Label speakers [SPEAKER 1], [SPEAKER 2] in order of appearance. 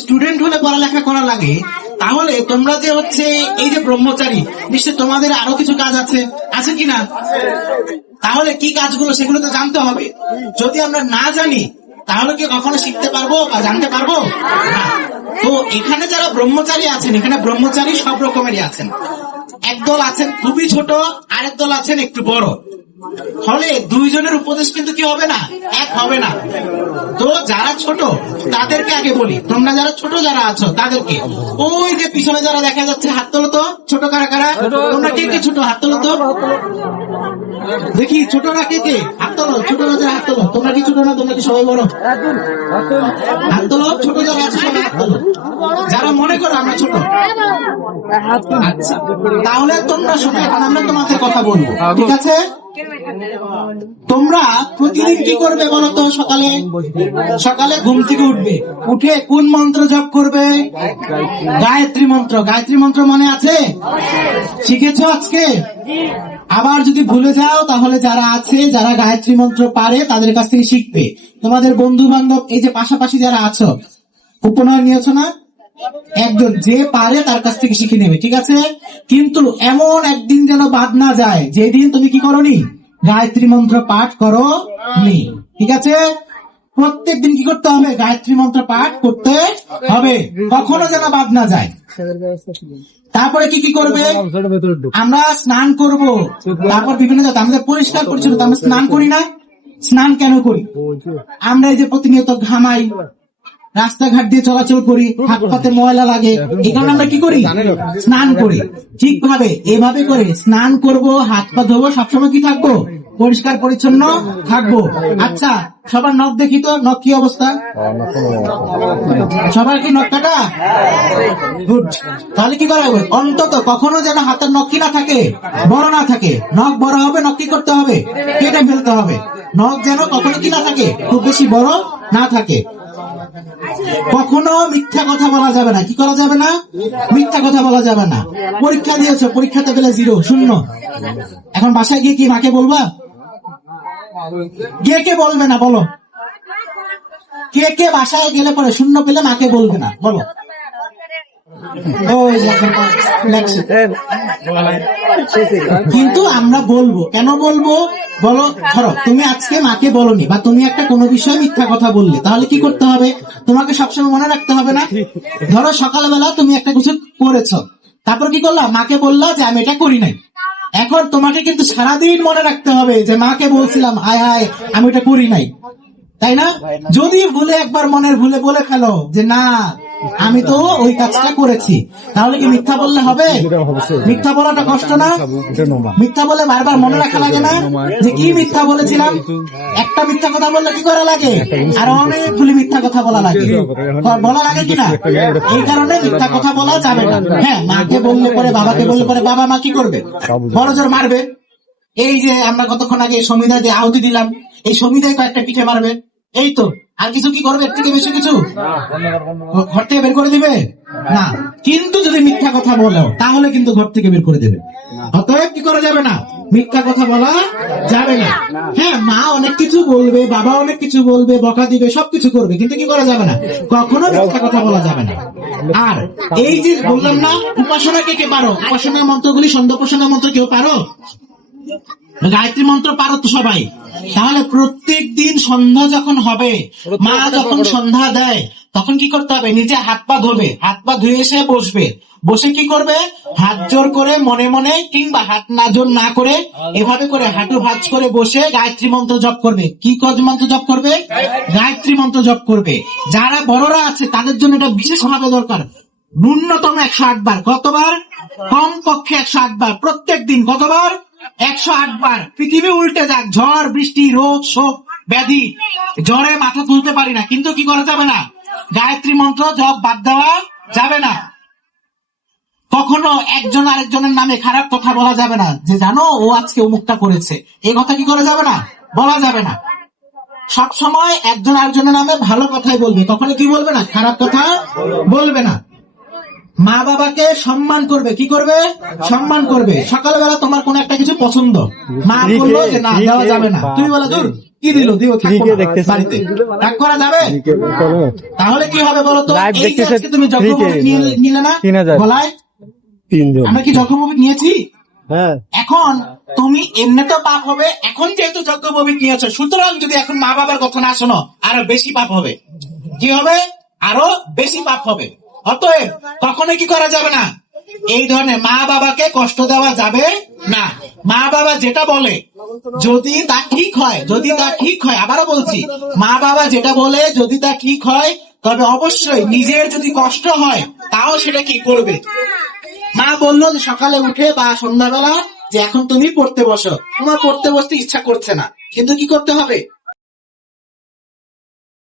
[SPEAKER 1] Student হলে পড়ালেখা করা লাগে, তাহলে তোমরা যে হচ্ছে এই যে ব্রহ্মচারী নিশ্চয় তোমাদের আরও কিছু কাজ আছে। আছে কি না? তাহলে কি কাজগুলো সেগুলো তো জানতে হবে। যদি আমরা না জানি, তাহলে কি কখনো শিখতে পারব বা জানতে পারব? তো এখানে যারা ব্রহ্মচারী আছেন, এখানে ব্রহ্মচারী সব রকমেরই আছেন। একদল আছেন খুবই ছোট আরেক দল আছেন একটু বড়। ফলে দুইজনের উপদেশ কিন্তু কি হবে না? এক হবে না। তো যারা ছোট তাদেরকে আগে বলি। তোমরা যারা ছোট যারা আছো তাদেরকে। ওই যে পিছনে যারা দেখা যাচ্ছে হাত তোলো তো। ছোট কারা কারা? তোমরা কে কে ছোট? হাত তোলো তো। দেখি ছোটরা কে কে? হাত তোলো ছোটরা যারা হাত তোলো। তোমরা কি ছোট না, তোমরা কি সবাই বড়? হাত তোলো, ছোট যারা আছে সবাই হাত তোলো। যারা মনে করো আমরা ছোট। আচ্ছা তাহলে তোমরা শোনো এখন আমরা তোমাদের কথা বলব। ঠিক আছে? তোমরা প্রতিদিন কি করবে বলো তো সকালে? সকালে ঘুম থেকে উঠবে। উঠে কোন মন্ত্র জপ করবে? গায়ত্রী মন্ত্র। গায়ত্রী মন্ত্র মনে আছে? শিখেছো আজকে? আবার যদি ভুলে যাও, তাহলে যারা আছে, যারা গায়ত্রী মন্ত্র পারে, তাদের কাছ থেকে শিখবে। তোমাদের বন্ধু বান্ধব এই যে পাশাপাশি যারা আছো, উপনয়ন নিয়েছো না? একজন যে পারে, তার কাছ থেকে শিখে নেবে, ঠিক আছে? কিন্তু এমন একদিন যেন বাদ না যায়, যেদিন তুমি কি করনি? গায়ত্রী মন্ত্র পাঠ করো নি ঠিক আছে? প্রত্যেক দিন কি করতে হবে? গায়ত্রী মন্ত্র পাঠ করতে হবে। কখনো যেন বাদ না যায়। তারপরে কি কি করবে? আমরা স্নান করব। তারপর বিভিন্ন জাত আমাদের পরিষ্কার পরিচ্ছন্ন আমরা স্নান করি না। স্নান কেন করি? আমরা এই যে প্রতিনিয়ত ঘামাই। রাস্তাঘাট দিয়ে চলাচল করি হাত পাতে ময়লা লাগে এই কারণে আমরা কি করি? স্নান করি। ঠিকভাবে এভাবে করে স্নান করব হাত পা ধোবো সবসময় কি থাকব? পরিষ্কার পরিচ্ছন্ন থাকব। আচ্ছা সবার নখ দেখি তো নখ কি অবস্থা? সবার কি নখ কাটা? গুড। তাহলে কি করা হবে? অন্তত কখনো যেন হাতের নখ কি না থাকে বড় না থাকে। নখ বড় হবে নখ কি করতে হবে? কেটে ফেলতে হবে। নখ যেন কখনো কি না থাকে খুব বেশি বড় না থাকে। কখনো মিথ্যা কথা বলা যাবে না। কি করা যাবে না? মিথ্যা কথা বলা যাবে না। পরীক্ষা দিয়েছে, পরীক্ষাতে পেলে জিরো, শূন্য। এখন বাসায় গিয়ে কি মাকে বলবা? কে কে বলবে না, বলো? কে কে বাসায় গেলে পরে শূন্য পেলে মাকে বলবে না, বলো ওই যে এখন লেখছে। কিন্তু আমরা বলব, কেন বলব? বলো, ধরো, তুমি আজকে মাকে বলনি বা তুমি একটা কোনো বিষয়ে মিথ্যা কথা বললে, তাহলে কি করতে হবে? তোমাকে সবসময় মনে রাখতে হবে না? ধরো, সকালবেলা তুমি একটা কিছু করেছ, তারপর কি করলা? মাকে বললা যে আমি এটা করি নাই। এখন তোমাকে কিন্তু সারাদিন মনে রাখতে হবে যে মাকে বলছিলাম, হায় হায়, আমি এটা করি নাই। তাই না? যদি ভুলে একবার মনের ভুলে বলে ফেলো যে না আমি তো ওই কাজটা করেছি। তাহলে কি মিথ্যা বললে হবে? মিথ্যা বলাটা কষ্ট না? মিথ্যা বলে বারবার মনে রাখা লাগে না? যে কি মিথ্যা বলেছিলাম? একটা মিথ্যা কথা বললে কি করা লাগে? আর অনেকগুলি মিথ্যা কথা বলা লাগে। বলা লাগে কিনা? এই কারণে মিথ্যা কথা বলা যাবে না। হ্যাঁ মাকে বললে পরে, বাবাকে বললে পরে বাবা মা কি করবে? বড় জোর মারবে। এই যে আমরা কতক্ষণ আগে সমিধা যে আহুতি দিলাম, এই সমিধায় কয়েকটা পিঠে মারবে। এই তো, আর কিছু কি করবে? এর থেকে বেশি কিছু? ঘর থেকে বের করে দিবে? না। কিন্তু যদি মিথ্যা কথা বলো, তাহলে কিন্তু ঘর থেকে বের করে দেবে। অতএব কি করা যাবে না? মিথ্যা কথা বলা যাবে না। হ্যাঁ মা অনেক কিছু বলবে, বাবা অনেক কিছু বলবে, বকা দিবে, সবকিছু করবে, কিন্তু কি করা যাবে না? কখনো মিথ্যা কথা বলা যাবে না। আর এই যে বললাম না উপাসনা কে কে পারো? উপাসনা মন্ত্রগুলি সন্ধ্যোপাসনা মন্ত্র কেউ পারো? গায়ত্রী মন্ত্র পারো তো সবাই? তাহলে প্রত্যেক দিন সন্ধ্যা যখন হবে মা যখন সন্ধ্যা দেয় তখন কি করতে হবে? নিজে হাত পা ধোবে। হাত পা ধুয়ে এসে বসবে। বসে কি করবে? হাত জোর করে মনে মনে কিংবা হাত না জোর না করে এভাবে করে হাঁটু ভাঁজ করে বসে গায়ত্রী মন্ত্র জপ করবে। কি কজ মন্ত্র জপ করবে? গায়ত্রী মন্ত্র জপ করবে। যারা বড়রা আছে তাদের জন্য এটা বিশেষ ভাবে দরকার। ন্যূনতম একশো আট বার কতবার? কম পক্ষে একশো আট বার প্রত্যেক দিন কতবার? একশো আট বার। পৃথিবী উল্টে যাক, ঝড়, বৃষ্টি রোগ শোক, ব্যাধি, জ্বরে মাথা তুলতে পারি না। কিন্তু কি করা যাবে না? গায়ত্রী মন্ত্র জপ বাদ দেওয়া যাবে না। কখনো একজন আরেকজনের নামে খারাপ কথা বলা যাবে না। যে জানো, ও আজকে অমুকটা করেছে। এই কথা কি করা যাবে না? বলা যাবে না। সব সময় একজন আরেকজনের নামে ভালো কথাই বলবে। কখনো কি বলবে না? খারাপ কথা বলবে না। মা বাবাকে সম্মান করবে। কি করবে? সম্মান করবে। সকালবেলা তোমার কোন একটা কিছু পছন্দ। মা বলল যে না দেওয়া যাবে না। তুমি বলে দূর কি দিল? দিও। বাড়িতে। করা যাবে? তাহলে কি হবে বলো তো? তুমি নিলে না? গলায়? আমরা কি জন্মভূমি নিয়েছি?
[SPEAKER 2] হ্যাঁ।
[SPEAKER 1] এখন তুমি এমনি তো পাপ হবে এখন যেহেতু যজ্ঞববিক নিয়েছো সুতরাং যদি এখন মা বাবার কথা না শোনো আরও বেশি পাপ হবে। কি হবে? আরও বেশি পাপ হবে। অতএব কখনো কি করা যাবে না? এই ধরনের মা বাবাকে কষ্ট দেওয়া যাবে না। মা বাবা যেটা বলে, যদি তা ঠিক হয়, যদি তা ঠিক হয়, আবারও বলছি, মা বাবা যেটা বলে, যদি তা ঠিক হয়, তবে অবশ্যই নিজের যদি কষ্ট হয়, তাও সেটা কি করবে? মা বলল যে সকালে উঠে বা সন্ধ্যাবেলা যে এখন তুমি পড়তে বসো। তোমার পড়তে বসতে ইচ্ছা করছে না। কিন্তু কি করতে হবে?